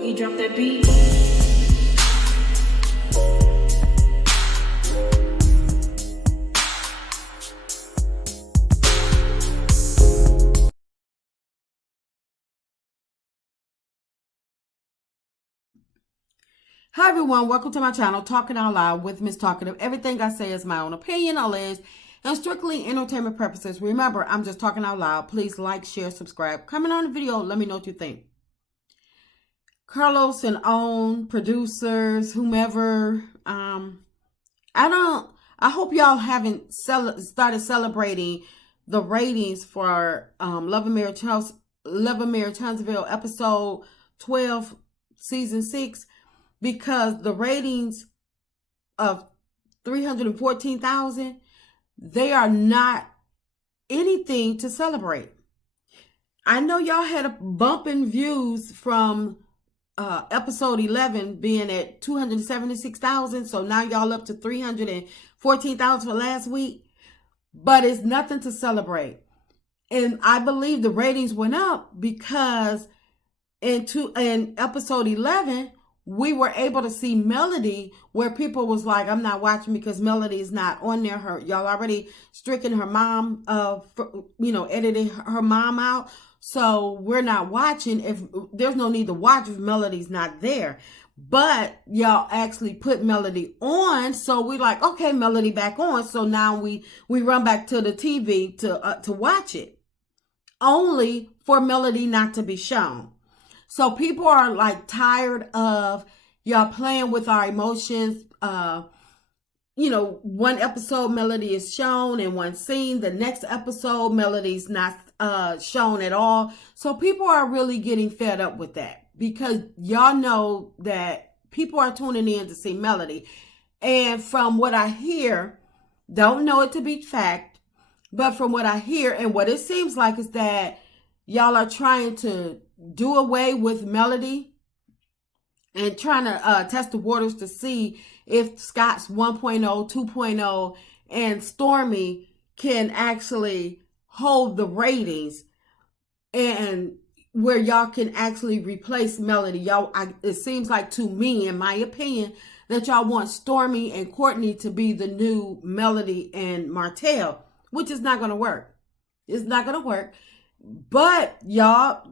Boogie, drop that beat. Hi everyone, welcome to my channel, Talking Out Loud with Miss Talkative. Everything I say is my own opinion, alleged, and strictly entertainment purposes. Remember, I'm just talking out loud. Please like, share, subscribe. Comment on the video, let me know what you think. Carlos and Own, producers, whomever, I hope y'all haven't started celebrating the ratings for Love and Marriage Huntsville episode 12, season 6. Because the ratings of 314,000, they are not anything to celebrate. I know y'all had a bump in views from episode 11 being at 276,000. So now y'all up to 314,000 for last week. But it's nothing to celebrate. And I believe the ratings went up because in episode 11, we were able to see Melody where people was like, I'm not watching because Melody is not on there. Y'all already stricken her mom, edited her mom out. So we're not watching. If there's no need to watch if Melody's not there. But y'all actually put Melody on. So we like, okay, Melody back on. So now we run back to the TV to watch it. Only for Melody not to be shown. So people are like tired of y'all playing with our emotions. One episode Melody is shown in one scene. The next episode Melody's not shown at all. So people are really getting fed up with that because y'all know that people are tuning in to see Melody. And from what I hear, don't know it to be fact, but from what I hear and what it seems like is that y'all are trying to do away with Melody and trying to test the waters to see if Scott's 1.0, 2.0, and Stormy can actually hold the ratings and where y'all can actually replace Melody. It seems like to me, in my opinion, that y'all want Stormy and Courtney to be the new Melody and Martell, which is not going to work. It's not going to work. But y'all,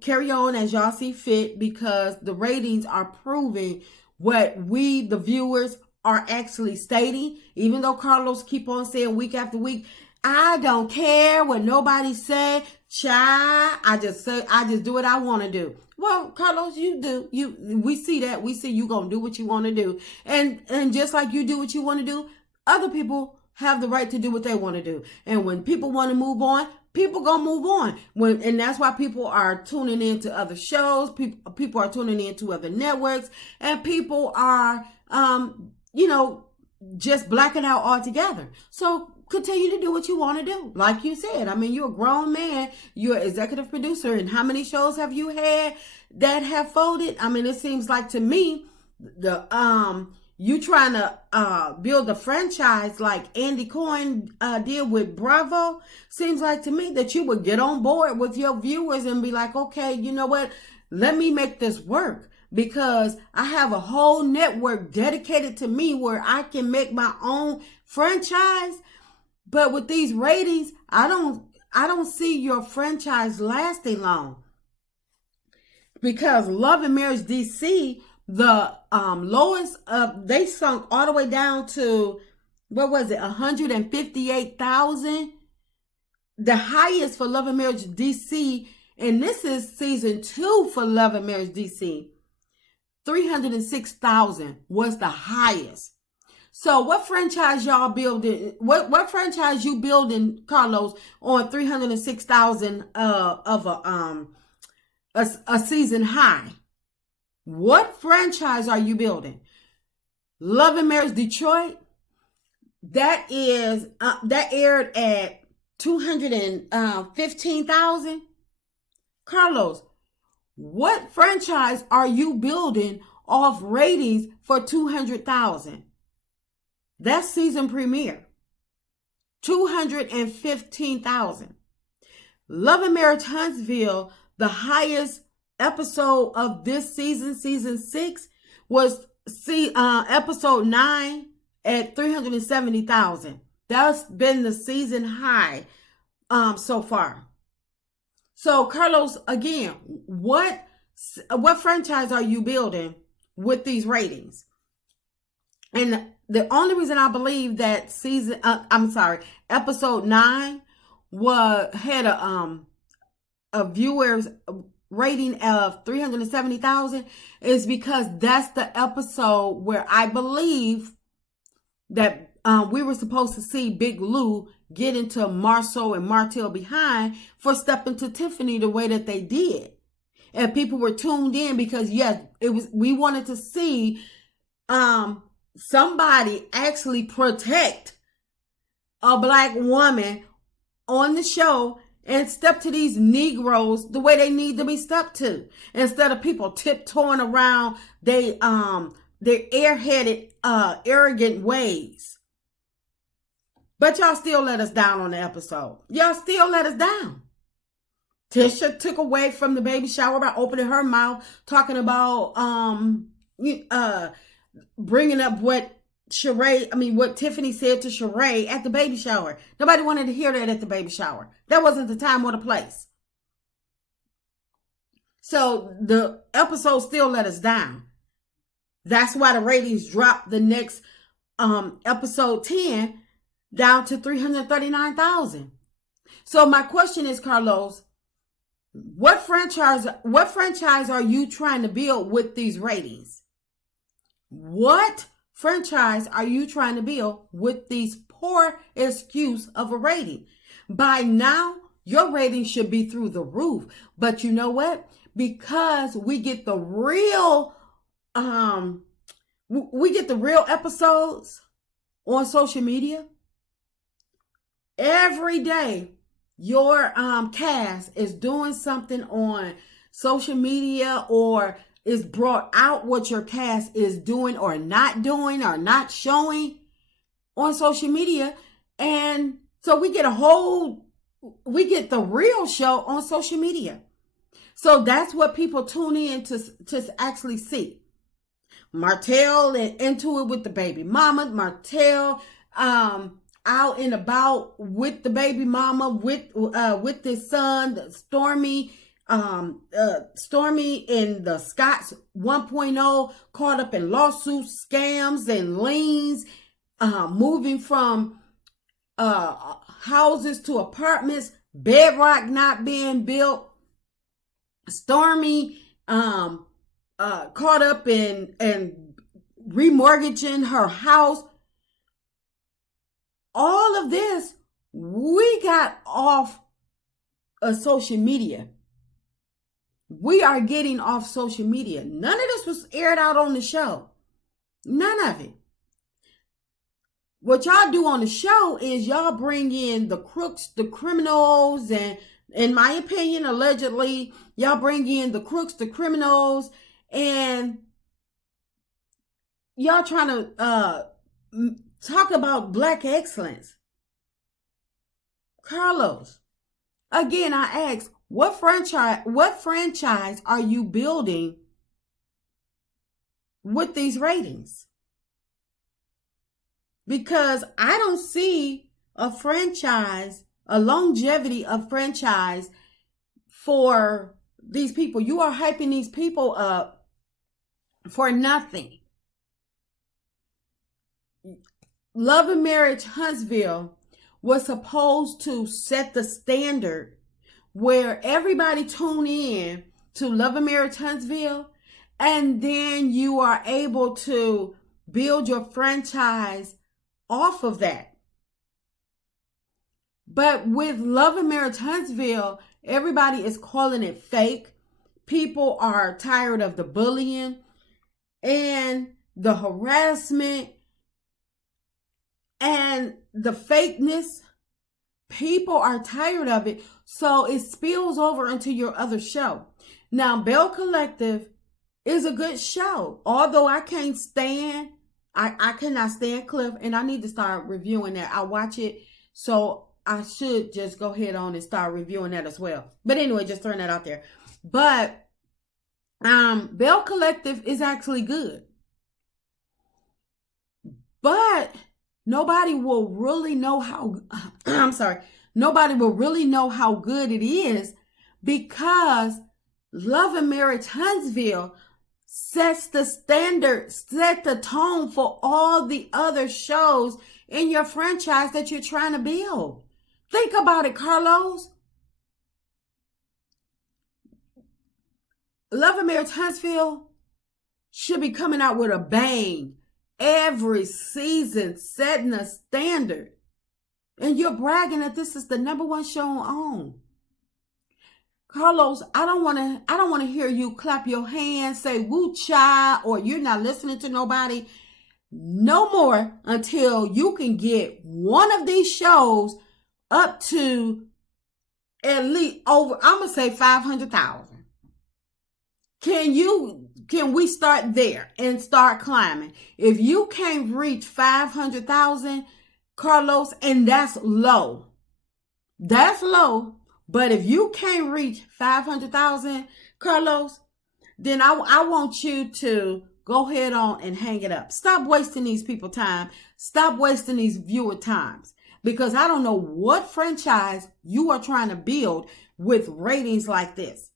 carry on as y'all see fit because the ratings are proving what we, the viewers, are actually stating. Even though Carlos keep on saying week after week, I don't care what nobody say, child. I just do what I want to do. Well, Carlos, you do. We see that. We see you gonna do what you want to do. And just like you do what you want to do, other people have the right to do what they want to do. And when people want to move on, people gonna move on. And that's why people are tuning into other shows. People are tuning into other networks, and people are, just blacking out altogether. So continue to do what you want to do. Like you said, I mean, you're a grown man. You're an executive producer, and how many shows have you had that have folded? I mean, it seems like to me, you trying to build a franchise like Andy Cohen did with Bravo. Seems like to me that you would get on board with your viewers and be like, okay, you know what? Let me make this work because I have a whole network dedicated to me where I can make my own franchise. But with these ratings, I don't see your franchise lasting long because Love and Marriage DC, the lowest they sunk all the way down to, what was it, 158,000. The highest for Love and Marriage DC, and this is season 2 for Love and Marriage DC, 306,000 was the highest. So what franchise y'all building? What franchise you building, Carlos, on 306,000 of a season high? What franchise are you building? Love and Marriage Detroit, that aired at 215,000. Carlos, what franchise are you building off ratings for 200,000? That's season premiere. 215,000. Love and Marriage Huntsville, the highest episode of this season, season 6, was episode 9 at 370,000. That's been the season high so far. So Carlos, again, what franchise are you building with these ratings? And the only reason I believe that episode 9 had a viewers rating of 370,000 is because that's the episode where I believe that we were supposed to see Big Lou get into Marceau and Martell behind for stepping to Tiffany the way that they did. And people were tuned in because, yes, we wanted to see somebody actually protect a black woman on the show and step to these Negroes the way they need to be stepped to, instead of people tiptoeing around their airheaded, arrogant ways. But y'all still let us down on the episode. Y'all still let us down. Tisha took away from the baby shower by opening her mouth, talking about bringing up what Tiffany said to Sheree at the baby shower. Nobody wanted to hear that at the baby shower. That wasn't the time or the place. So the episode still let us down. That's why the ratings dropped the next episode 10 down to 339,000. So my question is, Carlos, what franchise are you trying to build with these ratings? What franchise are you trying to build with these poor excuse of a rating? By now, your rating should be through the roof. But you know what? Because we get the real episodes on social media. Every day, your cast is doing something on social media, or is brought out what your cast is doing or not showing on social media. And so we get the real show on social media. So that's what people tune in to actually see. Martell into it with the baby mama. Martell out and about with the baby mama, with his son, Stormy. Stormy in the Scots 1.0, caught up in lawsuits, scams, and liens, moving from houses to apartments, bedrock not being built. Stormy caught up in remortgaging her house. All of this we got off of social media. We are getting off social media. None of this was aired out on the show. None of it. What y'all do on the show is y'all bring in the crooks, the criminals, and in my opinion, allegedly, y'all bring in the crooks, the criminals, and y'all trying to talk about black excellence. Carlos, again, I ask, what franchise are you building with these ratings? Because I don't see a longevity of franchise for these people. You are hyping these people up for nothing. Love and Marriage Huntsville was supposed to set the standard where everybody tune in to Love and Marriage Huntsville, and then you are able to build your franchise off of that. But with Love and Marriage Huntsville, everybody is calling it fake. People are tired of the bullying and the harassment and the fakeness. People are tired of it. So it spills over into your other show. Now, Bell Collective is a good show. Although I cannot stand Cliff, and I need to start reviewing that. I watch it, so I should just go ahead on and start reviewing that as well. But anyway, just throwing that out there. But Bell Collective is actually good. But nobody will really know how I'm sorry. Nobody will really know how good it is because Love and Marriage Huntsville sets the standard, set the tone for all the other shows in your franchise that you're trying to build. Think about it, Carlos. Love and Marriage Huntsville should be coming out with a bang every season, setting a standard. And you're bragging that this is the #1 show on. Carlos, I don't want to hear you clap your hands, say woo cha, or you're not listening to nobody. No more until you can get one of these shows up to at least over, I'm going to say 500,000. Can we start there and start climbing? If you can't reach 500,000, Carlos, and that's low. That's low. But if you can't reach 500,000, Carlos, then I want you to go ahead on and hang it up. Stop wasting these people time. Stop wasting these viewer times. Because I don't know what franchise you are trying to build with ratings like this.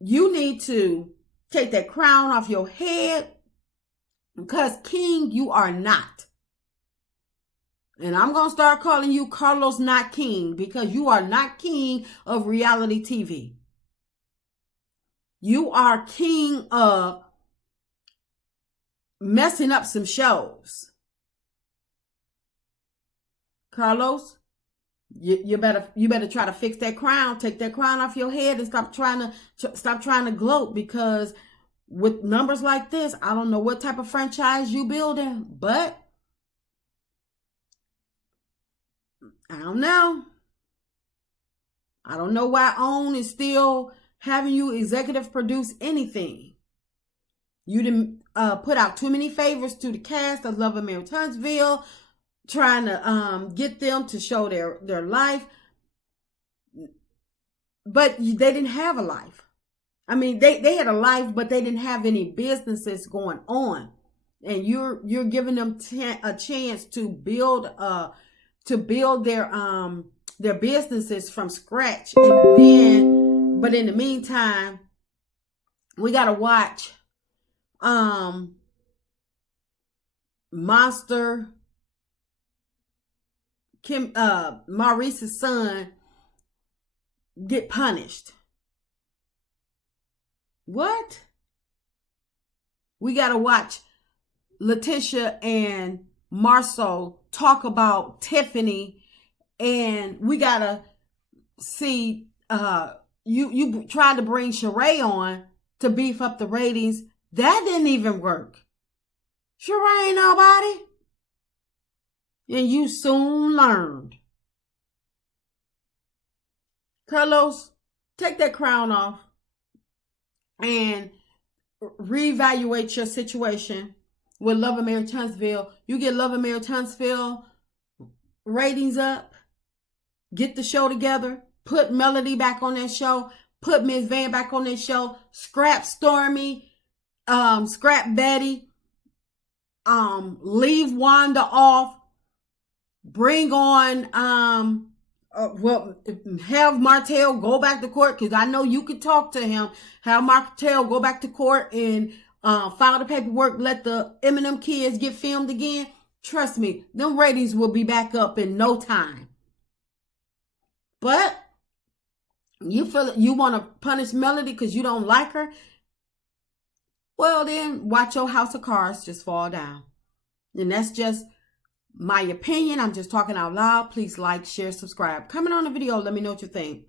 You need to take that crown off your head because king, you are not. And I'm going to start calling you Carlos Not King because you are not king of reality TV. You are king of messing up some shows. Carlos, you better try to fix that crown. Take that crown off your head and stop trying to gloat because with numbers like this, I don't know what type of franchise you building, but I don't know. I don't know why OWN is still having you executive produce anything. You didn't put out too many favors to the cast of Love and Marriage Huntsville, trying to get them to show their life. But they didn't have a life. I mean, they had a life, but they didn't have any businesses going on. And you're giving them a chance to build their businesses from scratch. And then, but in the meantime, we gotta watch Monster Maurice's son get punished. What? We gotta watch Letitia and Marceau talk about Tiffany, and we gotta see you tried to bring Sheree on to beef up the ratings. That didn't even work. Sheree ain't nobody. And you soon learned. Carlos, take that crown off and reevaluate your situation with Love and Marriage Huntsville. You get Love and Marriage Huntsville ratings up. Get the show together. Put Melody back on that show. Put Miss Van back on that show. Scrap Stormy. Scrap Betty. Leave Wanda off. Bring on, have Martell go back to court, because I know you could talk to him. Have Martell go back to court and file the paperwork, let the Eminem kids get filmed again. Trust me, them ratings will be back up in no time. But you feel you want to punish Melody because you don't like her? Well, then watch your house of cards just fall down. And that's just my opinion. I'm just talking out loud. Please like, share, subscribe. Comment on the video. Let me know what you think.